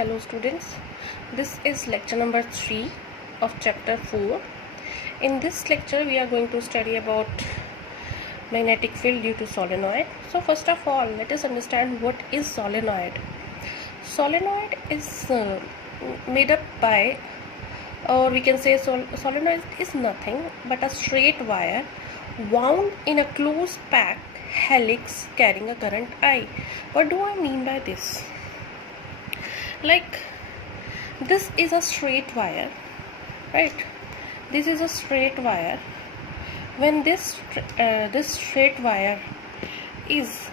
Hello students, this is lecture number 3 of chapter 4. In this lecture we are going to study about magnetic field due to solenoid. So first of all, let us understand what is solenoid. Solenoid is made up by, or we can say solenoid is nothing but a straight wire wound in a close packed helix carrying a current I. What do I mean by this? Like, this is a straight wire, right? This is a straight wire. When this straight wire is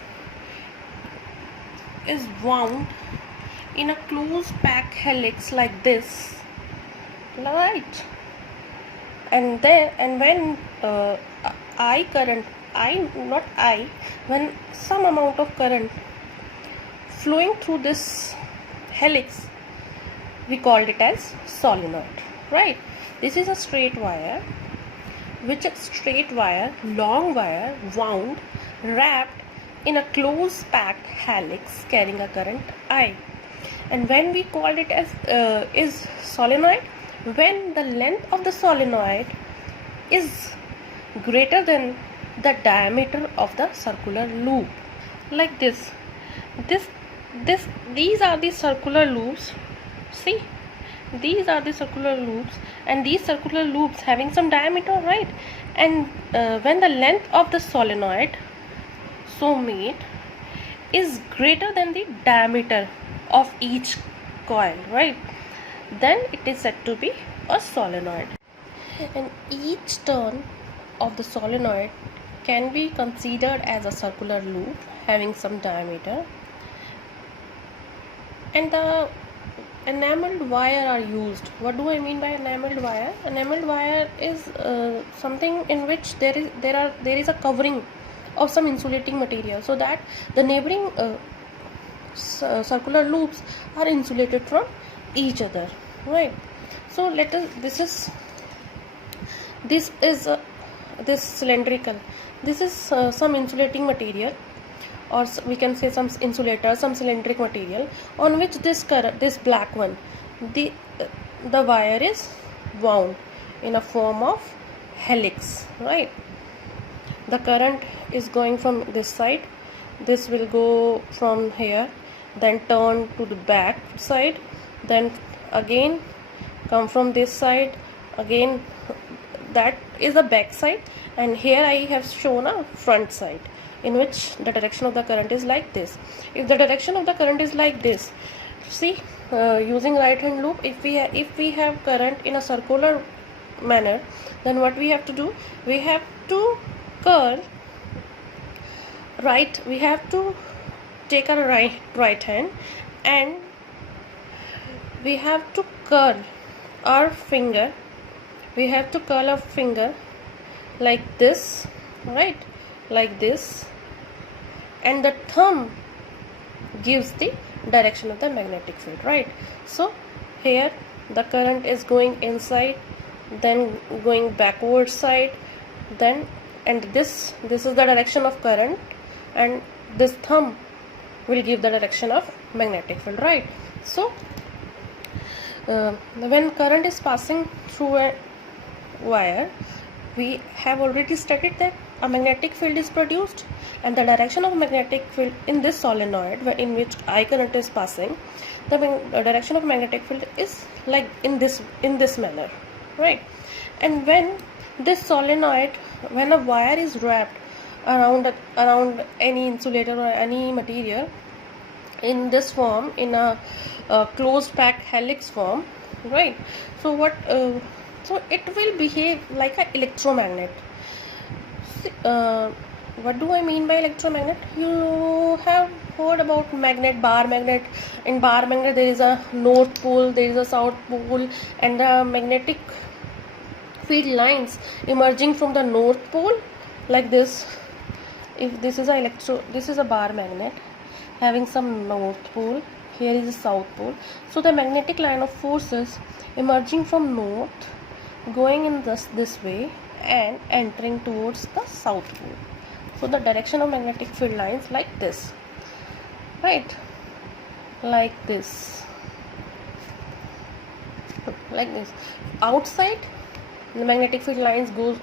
wound in a close packed helix like this, right? And when when some amount of current flowing through this helix, we called it as solenoid, right? This is a straight wire, long wire, wound, wrapped in a close packed helix carrying a current I. And when we called it as is solenoid, when the length of the solenoid is greater than the diameter of the circular loop, like this. These are the circular loops. See, these are the circular loops, and these circular loops having some diameter, right? And when the length of the solenoid so made is greater than the diameter of each coil, right, then it is said to be a solenoid. And each turn of the solenoid can be considered as a circular loop having some diameter. And the enameled wire are used. What do I mean by enameled wire? Enameled wire is something in which there is a covering of some insulating material, so that the neighboring circular loops are insulated from each other, right? So this cylindrical, this is some insulating material, or we can say some insulator, some cylindric material, on which this black one, the wire is wound in a form of helix, right? The current is going from this side, this will go from here, then turn to the back side, then again come from this side, again that is the back side, and here I have shown a front side, in which the direction of the current is like this. If the direction of the current is like this, see, using right hand loop, if we have current in a circular manner, then what we have to do, we have to curl right, we have to take our right hand, and we have to curl our finger, like this, right, like this, and the thumb gives the direction of the magnetic field, right? So here the current is going inside, then going backward side, then, and this is the direction of current, and this thumb will give the direction of magnetic field, right? So when current is passing through a wire, we have already studied that a magnetic field is produced, and the direction of magnetic field in this solenoid in which I current is passing, the direction of magnetic field is like in this manner, right? And when this solenoid, when a wire is wrapped around any insulator or any material in this form, in a closed packed helix form, right? So so it will behave like an electromagnet. What do I mean by electromagnet? You have heard about bar magnet. In bar magnet there is a north pole, there is a south pole, and the magnetic field lines emerging from the north pole like this. If this is a bar magnet having some north pole, here is a south pole, so the magnetic line of forces emerging from north, going in this way and entering towards the south pole. So the direction of magnetic field lines like this, right, like this. like this. Outside, the magnetic field lines goes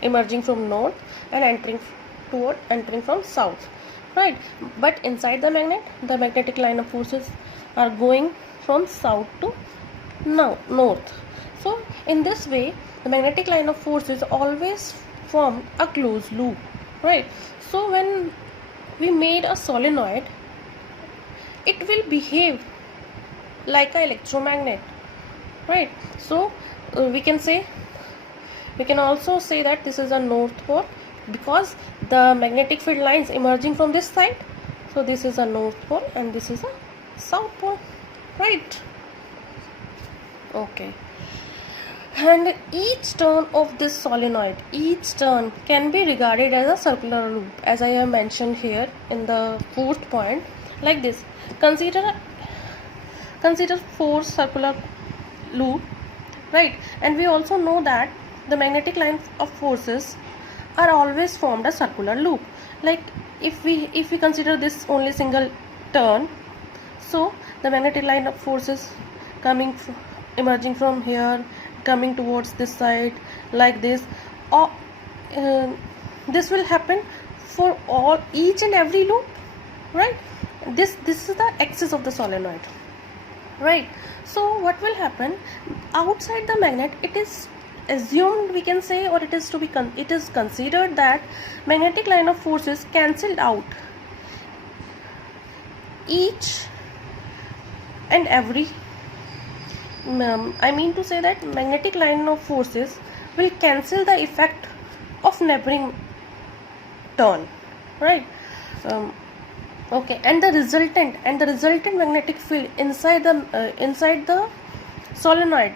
emerging from north and entering from south, right? But inside the magnet, the magnetic line of forces are going from south to north. So in this way, the magnetic line of forces always form a closed loop, right? So when we made a solenoid, it will behave like an electromagnet, right? So we can also say that this is a north pole because the magnetic field lines emerging from this side. So this is a north pole and this is a south pole, right? Okay. And each turn of this solenoid, each turn can be regarded as a circular loop, as I have mentioned here in the fourth point, like this. Consider 4 circular loop, right? And we also know that the magnetic lines of forces are always formed a circular loop. Like if we consider this only single turn, so the magnetic line of forces emerging from here, coming towards this side, like this, or this will happen for each and every loop, right? This is the axis of the solenoid, right? So what will happen outside the magnet? It is assumed, we can say, or it is considered that magnetic line of forces cancelled out each and every I mean to say that magnetic line of forces will cancel the effect of neighboring turn, right? Okay, and the resultant magnetic field inside the solenoid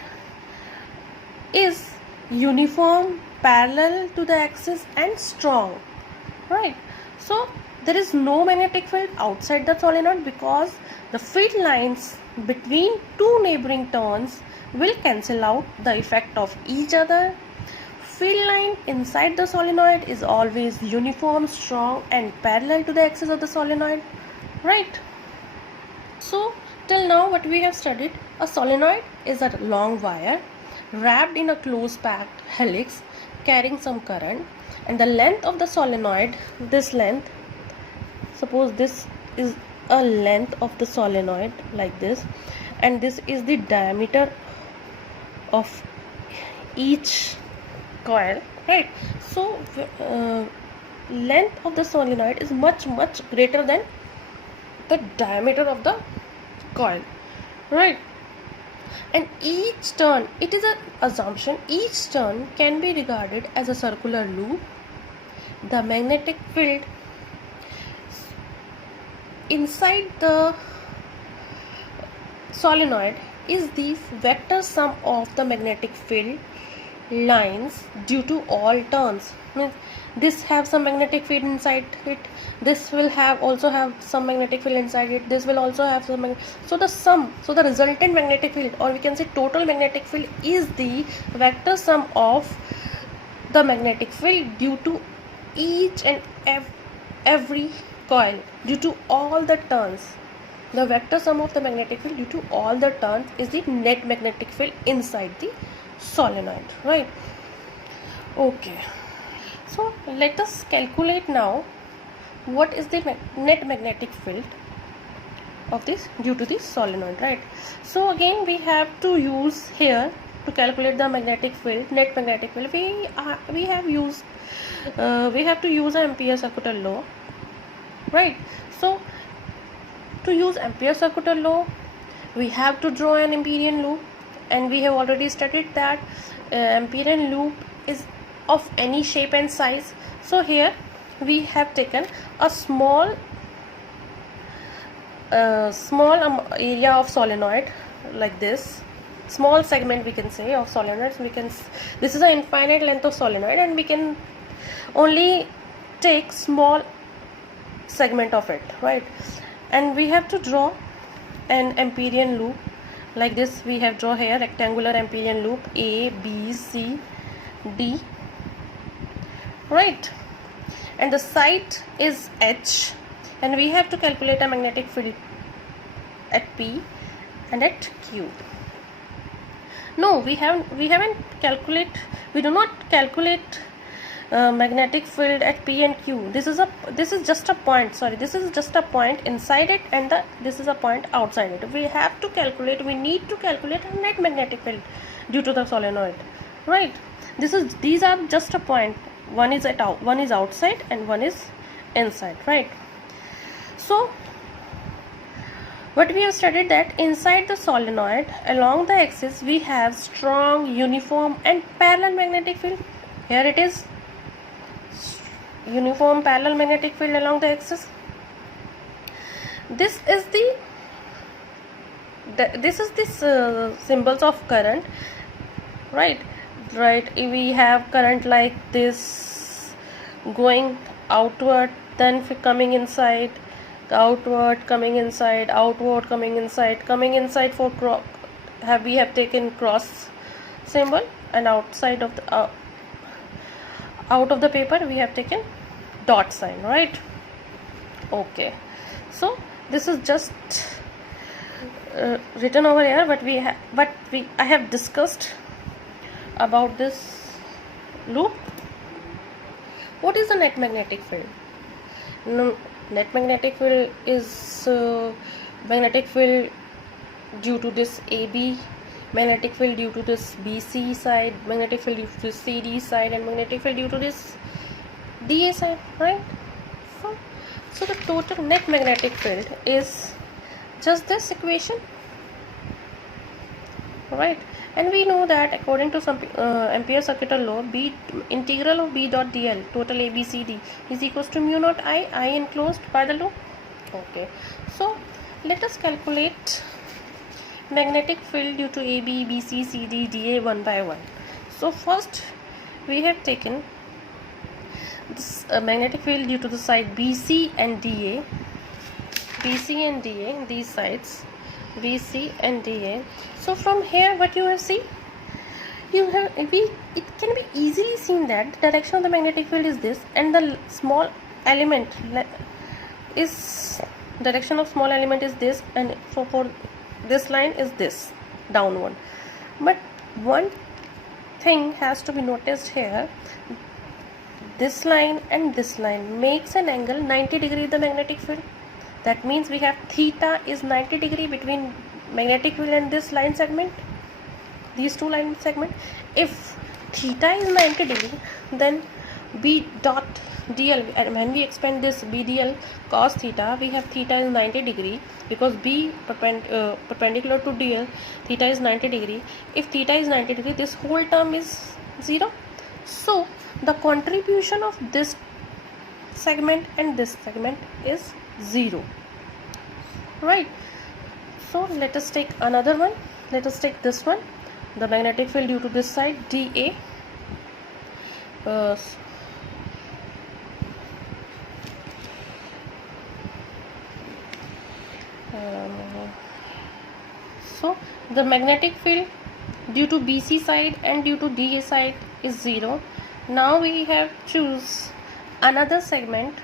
is uniform, parallel to the axis, and strong, right? So there is no magnetic field outside the solenoid because the field lines between two neighboring turns will cancel out the effect of each other. Field line inside the solenoid is always uniform, strong, and parallel to the axis of the solenoid, right? So till now what we have studied, a solenoid is a long wire wrapped in a close packed helix carrying some current, and the length of the solenoid, this length, suppose this is a length of the solenoid like this, and this is the diameter of each coil, right? So length of the solenoid is much greater than the diameter of the coil, right? And each turn, it is an assumption, each turn can be regarded as a circular loop. The magnetic field inside the solenoid is the vector sum of the magnetic field lines due to all turns. Means this have some magnetic field inside it, this will also have some magnetic field inside it, this will also have some so the resultant magnetic field, or we can say total magnetic field, is the vector sum of the magnetic field due to each and every coil, due to all the turns. The vector sum of the magnetic field due to all the turns is the net magnetic field inside the solenoid, right? Okay, so let us calculate now what is the net magnetic field of this due to this solenoid, right? So again we have to use here to calculate the magnetic field, net magnetic field, we have to use an Ampere circuital law, right? So to use Ampere circuital law, we have to draw an Amperian loop, and we have already studied that Amperian loop is of any shape and size. So here we have taken a small area of solenoid, like this small segment, we can say, of solenoid. This is an infinite length of solenoid, and we can only take small segment of it, right? And we have to draw an Amperian loop like this. We have draw here rectangular Amperian loop A, B, C, D, right? And the site is H, and we have to calculate a magnetic field at P and at Q. No, we haven't calculate. We do not calculate magnetic field at P and Q. This is just a point. Sorry, this is just a point inside it, and this is a point outside it. We have to calculate. We need to calculate a net magnetic field due to the solenoid, right? These are just a point. One is outside and one is inside, right? So what we have studied that inside the solenoid along the axis we have strong, uniform and parallel magnetic field. Here it is, uniform parallel magnetic field along the axis. This is the symbols of current, right? We have current like this going outward, then coming inside, outward, coming inside, outward, coming inside. Coming inside for we have taken cross symbol, and outside of the out of the paper we have taken dot sign, right? Okay, so this is just written over here, but I have discussed about this loop. What is the net magnetic field? Net magnetic field is magnetic field due to this AB, magnetic field due to this BC side, magnetic field due to this CD side, and magnetic field due to this DA side, right? So the total net magnetic field is just this equation, right? And we know that according to some Ampere circuital law, integral of B dot dl, total ABCD, is equals to mu naught I enclosed by the loop. Okay, so let us calculate magnetic field due to AB, BC, CD, DA one by one. So first we have taken this magnetic field due to the side BC and DA, these sides BC and DA. So from here what you have seen, it can be easily seen that the direction of the magnetic field is this, and the small element is direction of small element is this, and for this line is this downward. But one thing has to be noticed here, this line and this line makes an angle 90 degree the magnetic field. That means we have theta is 90 degree between magnetic field and this line segment, these two line segment. If theta is 90 degree, then B dot dl, and when we expand this B dl cos theta, we have theta is 90 degree because B perpendicular to dl, theta is 90 degree. If theta is 90 degree, this whole term is 0. So the contribution of this segment and this segment is 0, right? So let us take another one. Let us take this one, the magnetic field due to this side dA. So the magnetic field due to BC side and due to DA side is 0. Now we have choose another segment,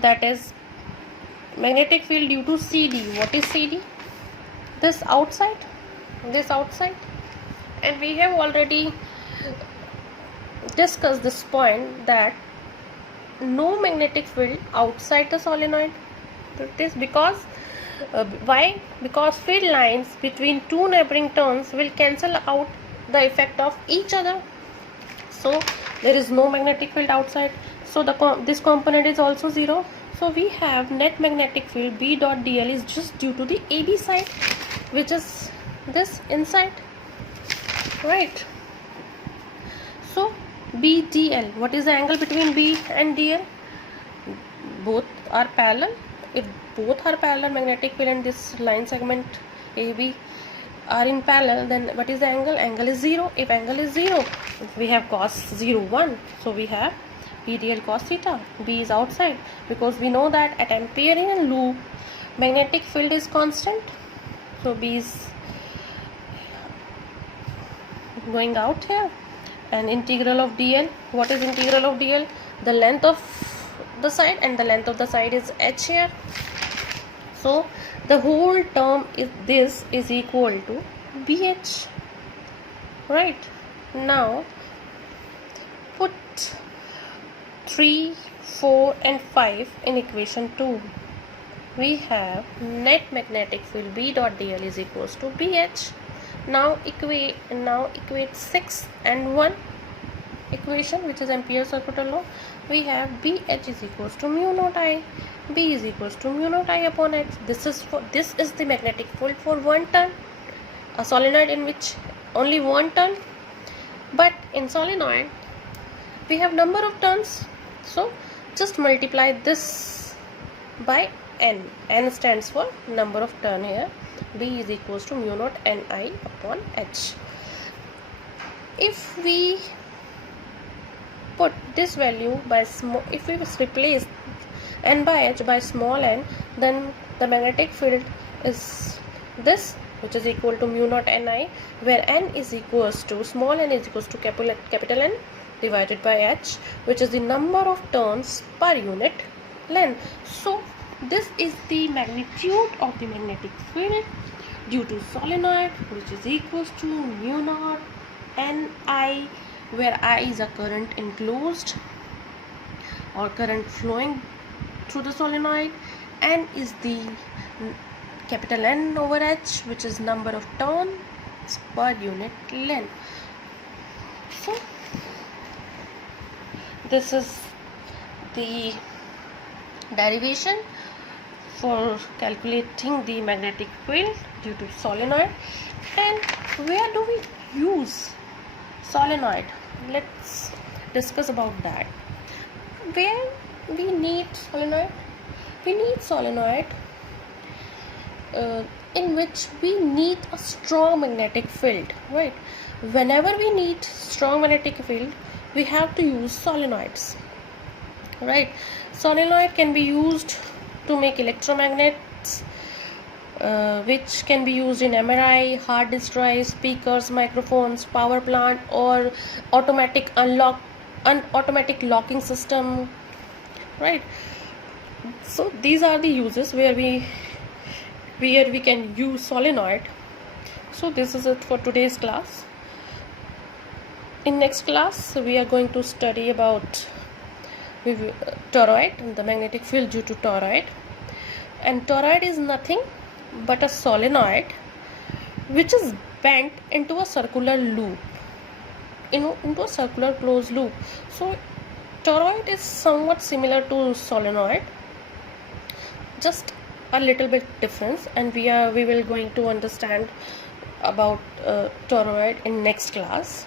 that is magnetic field due to CD. What is CD? This outside, and we have already discussed this point that no magnetic field outside the solenoid. This because why? Because field lines between two neighboring turns will cancel out the effect of each other. So there is no magnetic field outside. So this component is also 0. So we have net magnetic field B dot dl is just due to the AB side, which is this inside, right? So B dl, what is the angle between B and dl? Both are parallel. If both are parallel, magnetic field and this line segment AB are in parallel, then what is the angle? Angle is 0. If angle is 0, we have cos 0 1. So we have B dl cos theta. B is outside because we know that at Amperian loop magnetic field is constant. So B is going out here. And integral of dl, what is integral of dl? The length of the side, and the length of the side is h here. So the whole term is equal to BH, right? Now put 3, 4 and 5 in equation 2. We have net magnetic field B dot dl is equals to BH. Now equate 6 and 1 equation, which is Ampere's circular law. We have BH is equals to mu naught I. B is equals to mu naught I upon H. This is the magnetic field for 1 turn. A solenoid in which only 1 turn. But in solenoid we have number of turns. So just multiply this by n. N stands for number of turn here. B is equals to mu naught Ni upon H. If we put this value by small, if we replace n by h by small n, then the magnetic field is this, which is equal to mu naught Ni, where n is equals to small n is equals to capital N divided by h, which is the number of turns per unit length. So this is the magnitude of the magnetic field due to solenoid, which is equals to mu naught Ni, where I is a current enclosed or current flowing through the solenoid, N is the capital N over H, which is number of turns per unit length. So this is the derivation for calculating the magnetic field due to solenoid. And where do we use solenoid? Let's discuss about that. Where we need solenoid? We need solenoid in which we need a strong magnetic field, right? Whenever we need strong magnetic field, we have to use solenoids, right? Solenoid can be used to make electromagnets, which can be used in MRI, hard disk drives, speakers, microphones, power plant, or automatic locking system, right? So these are the uses where we can use solenoid. So this is it for today's class. In next class we are going to study about toroid, the magnetic field due to toroid. And toroid is nothing but a solenoid which is bent into a circular loop, into a circular closed loop. So toroid is somewhat similar to solenoid, just a little bit difference, and we will going to understand about toroid in next class.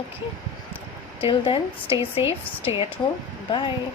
Okay, till then, stay safe, stay at home, bye.